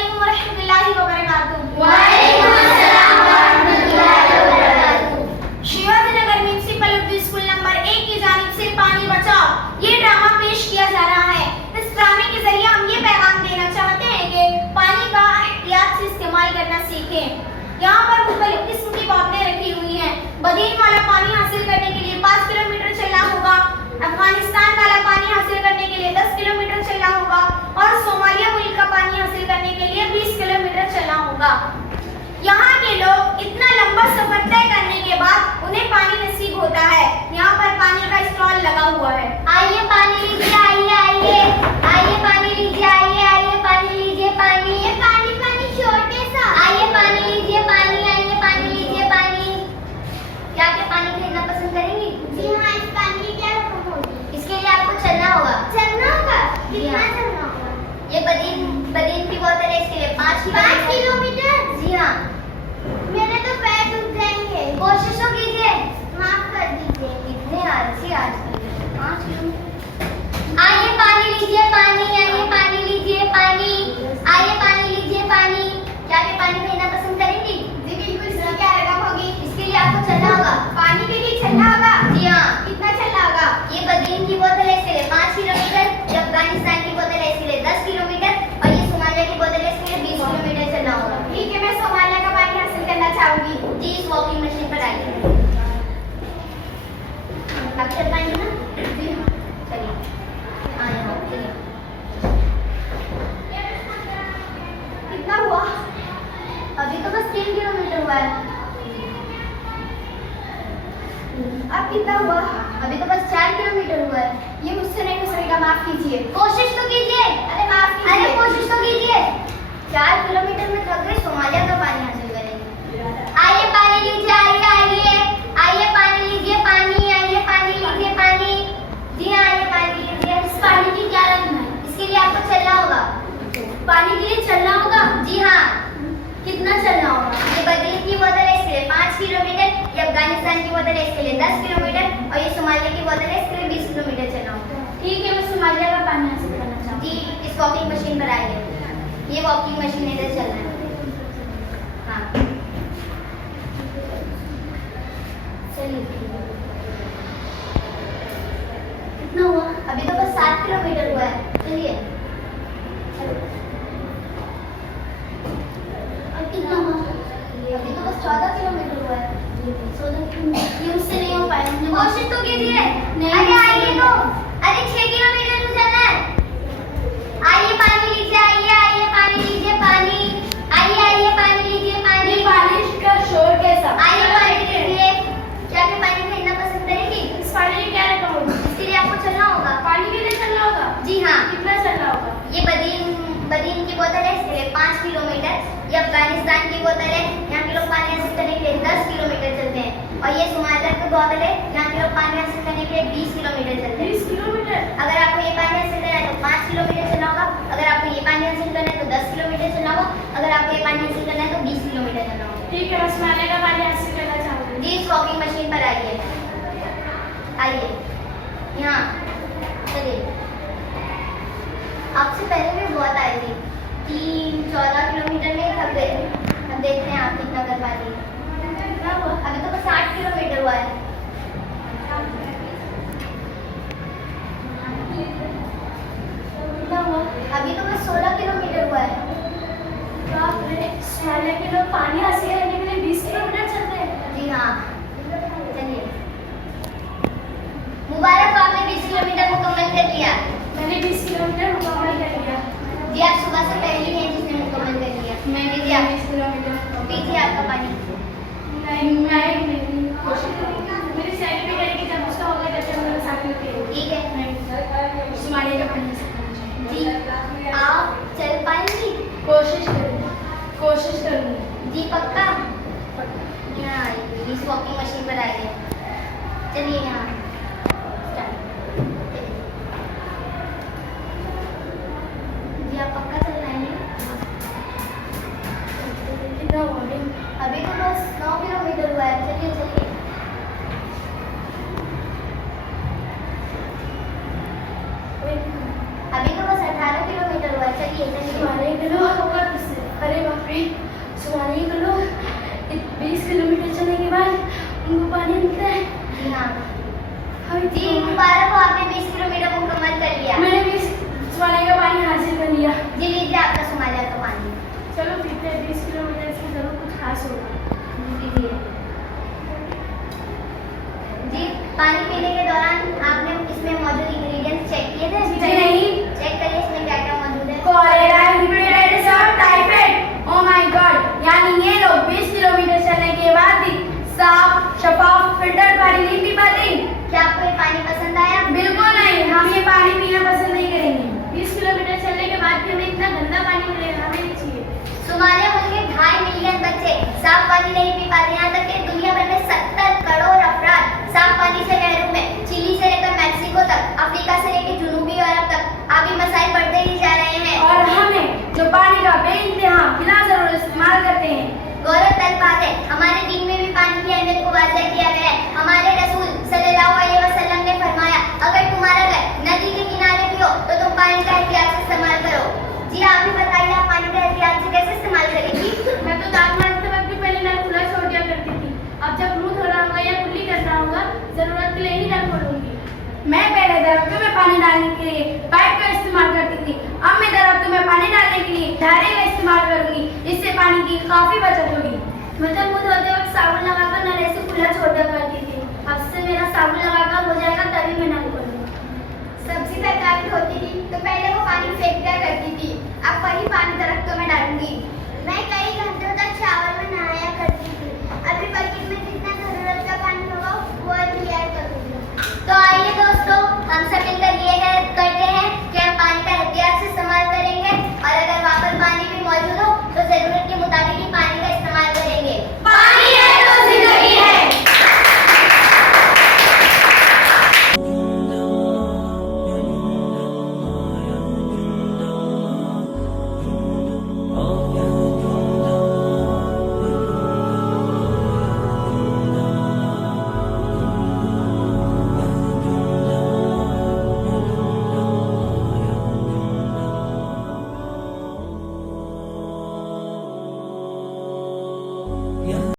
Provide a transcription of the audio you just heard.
अस्सलामुअलैकुम वरहमतुल्लाहि वबरकातुहू। वालेकुम अस्सलाम वरहमतुल्लाहि वबरकातुहू। Shivajinagar municipal Urdu school number 1 की जानिब से पानी बचाओ ये ड्रामा पेश किया जा रहा है। इस ड्रामे के जरिए हम ये पैगाम देना चाहते हैं कि पानी का एहतियात से इस्तेमाल करना सीखें। यहाँ पर मुख्तलिफ किस्म की बोतलें रखी हुई हैं। बदीन वाला पानी हासिल करने के लिए 5 किलोमीटर चलना होगा। अफगानिस्तान वाला पानी हासिल करने के लिए 10 किलोमीटर चलना होगा और सोमालिया मुल्क का पानी हासिल करने के लिए 20 किलोमीटर चलना होगा। यहाँ के लोग इतना लंबा सफर तय करने के बाद उन्हें पानी नसीब होता है। यहाँ पर पानी का स्टॉल लगा हुआ है। आइए पानी लीजिए, आइए आइए आइए पानी लीजिए, आइए आइए पानी लीजिए, पानी ये पानी पानी छोटे सा। आइए पानी लीजिए, पानी आइए पानी लीजिए, पानी। क्या आप ये पानी खरीदना पसंद करेंगी? जी हाँ, इस पानी की क्या रकम होगी? इसके लिए आपको चलना होगा। चलना होगा? जी कितना हाँ। चलना होगा? ये बदीन बदीन की बोतल है, इसके लिए 5 किलोमीटर? जी हाँ। मेरे तो पैर दुख जाएंगे। कोशिश तो कीजिए। माफ कर दीजिए। इतने आलसी आजकल 5 किलोमीटर। आइए पानी लीजिए, पानी आइए पानी लीजिए, पानी आइए पानी लीजिए, पानी। क्या आप ये पानी पीना पसंद करेंगी? जी बिल्कुल। इसकी क्या रकम होगी? इसके लिए आपको चलना होगा। पानी के लिए चलना होगा? जी हाँ। कितना चलना होगा? ये बदीन की बोतल है, इसके लिए 5 किलोमीटर। ये अफगानिस्तान की बोतल है, इसके लिए 10 किलोमीटर। और ये सोमालिया की बोतल है, इसके लिए 20 किलोमीटर चलना होगा। ठीक है, मैं सोमालिया का पानी हासिल करना चाहूंगी। जी, इस वॉकिंग मशीन पर आइए। आप चल पाएंगे ना? जी हाँ। चलिए। हाँ, यहाँ चलिए। कितना हुआ? अभी तो बस 3 किलोमीटर हुआ है। अब कितना हुआ? अभी तो बस 4 किलोमीटर हुआ है। ये मुझसे नहीं हो सकेगा, माफ कीजिए। कोशिश तो कीजिए। अरे माफ अरे कीजिए। कोशिश तो कीजिए। 4 किलोमीटर में थक गए, सोमालिया का पानी हासिल करेंगे। आइए पानी लीजिए, आइए आइए आइए पानी लीजिए, पानी आइए पानी लीजिए, पानी। जी हाँ, आइए पानी लीजिए। इस पानी की क्या रकम है? इसके लिए आपको चलना होगा। पानी के लिए चलना होगा? जी हाँ। कितना चलना होगा? ये बदीन की बोतल है, इसके लिए 5 किलोमीटर। ये अफगानिस्तान की बोतल है, इसके लिए 10 किलोमीटर। और ये सोमालिया की बोतल है, इसके लिए 20 किलोमीटर चलना होगा। ठीक है, मैं सोमालिया का पानी हासिल करना चाहूँगी। जी, इस वॉकिंग मशीन पर आइए। ये वॉकिंग मशीन इधर चलना है। हाँ, चलिए। कितना हुआ? अभी तो बस 7 किलोमीटर हुआ है। चलिए। अब कितना हुआ? अभी तो बस 14 किलोमीटर हुआ है। 14 किलोमीटर। ये मुझसे नहीं हो पाएगा। मुझे कोशिश तो कीजिए। नहीं, अरे मुझसे आइए नहीं तो। होगा। अरे 6 किलोमीटर तो चलना है। आइए पानी लीजिए, आइए आइए पानी लीजिए, पानी। आइए आइए पानी लीजिए, पानी। बारिश का शोर कैसा? आइए पानी लीजिए। क्या आप पानी खरीदना पसंद करेंगी? इस पानी की क्या रकम होगी? इसके लिए आपको चलना होगा। पानी के लिए चलना होगा? जी हाँ। कितना चलना होगा? ये बदीन की बोतल है, इसके लिए 5 किलोमीटर। ये अफगानिस्तान की बोतल है, यहाँ के लोग पानी हासिल करने के लिए 10 किलोमीटर चलते हैं। और ये सोमालिया की बोतल है, यहाँ के लोग पानी हासिल करने के लिए 20 किलोमीटर चलते हैं। 20 किलोमीटर? अगर आपको ये पानी हासिल करना है तो 5 किलोमीटर चलना होगा। अगर आपको ये पानी हासिल करना है तो 10 किलोमीटर चलना होगा। अगर आपको ये पानी हासिल करना है तो 20 किलोमीटर चलना होगा। ठीक है, मैं सोमालिया का पानी हासिल करना चाहूँगी। जी, इस वॉकिंग मशीन पर आइए। आइए यहाँ चलिए। आपसे पहले भी बहुत आई थी, 14 किलोमीटर में ही थक गए। हम देखते हैं आप कितना कर पाती हैं। कितना हुआ? अभी तो बस 8 किलोमीटर हुआ है। कितना हुआ? अभी तो बस 16 किलोमीटर हुआ है। बाप रे, सोमालिया के लोग पानी हासिल करने के लिए 20 किलोमीटर चलते हैं। जी हाँ, चलिए। मुबारक, आपने 20 किलोमीटर मुकम्मल कर लिया। मैंने 20 किलोमीटर मुकम्मल कर लिया। जी, आप सुबह से पहली हैं जिसने मुकम्मल कर लिया। मैंने जी, आप 20 किलोमीटर। पीजिए आपका पानी। नहीं, मैं मेरी कोशिश करूँगी। मेरी सैलरी भी करेगी जब उसका होगा, जब तक मेरे साथ में होगी। ठीक है। मैं सोमालिया का पानी हासिल करना चाहूँगी। जी, आप चल पाएंगी? कोशिश करूँगी। कोशिश करूँगी। जी पक्का? यहाँ आइए, इस वॉकिंग मशीन पर आइए। चलिए यहाँ। जी, आप पक्का चल पाएंगे? कितना हुआ? अभी तो बस 9 किलोमीटर हुआ है। चलिए चलिए। अभी तो बस 18 किलोमीटर हुआ है। चलिए चलिए। तुम्हारे दिलों होगा किससे? पास होगा। लीजिए। जी, पानी पीने के दौरान आपने इसमें मौजूद इंग्रेडिएंट्स चेक किए थे? जी नहीं। चेक करिए इसमें क्या क्या मौजूद है। कॉलेरा, हेपेटाइटिस और टाइफाइड। ओह माय गॉड, यानी ये लोग 20 किलोमीटर चलने के बाद भी साफ शफाफ फिल्टर पानी नहीं पी पाते। क्या आपको ये पानी पसंद आया? बिल्कुल नहीं, हम ये पानी पीना पसंद नहीं करेंगे। 20 किलोमीटर चलने के बाद भी हमें इतना गंदा पानी मिलेगा, हमें नहीं चाहिए। सोमालिया मुल्क के 2.5 मिलियन बच्चे साफ पानी नहीं पी पाते। यहाँ तक कि दुनिया भर में 70 करोड़ अफराद साफ पानी से महरूम है। चिली से लेकर मैक्सिको तक, अफ्रीका से लेकर जुनूबी यूरोप तक आगे मसाइल बढ़ते ही जा रहे हैं। और हमें जो पानी का बेइंतहा बिना जरूरत इस्तेमाल करते हैं। गौरतलब बात है, हमारे दीन में भी पानी की अहमियत को वाज़ेह किया गया है। हमारे रसूल सल्लल्लाहु अलैहि वसल्लम ने फरमाया, अगर तुम्हारा घर नदी के किनारे भी हो तो तुम पानी का एहतियात से इस्तेमाल करो। जी, आप भी बताइए, आप पानी का एहतियात से कैसे इस्तेमाल करेंगी? मैं तो दांत मांजते वक्त भी पहले नल खुला छोड़ दिया करती थी। अब जब मुंह धोना होगा या कुल्ली करना होगा, जरूरत के लिए ही नल खोलूंगी। मैं पहले दरख्तों में पानी डालने के लिए पाइप का इस्तेमाल करती थी। अब मैं दरख्तों में पानी डालने के लिए धारे का इस्तेमाल करूंगी। इससे पानी की काफी बचत होगी। मैं तो मुंह धोते वक्त साबुन लगाकर नल ऐसे खुला छोड़ दिया करती थी। अब से मेरा साबुन लगाकर हो जाएगा तभी मैं नल खोलूंगी। सब्जी तरकारी होती थी तो पहले वो पानी फेंक दिया करती थी, अब वही पानी दरख्तों में डाल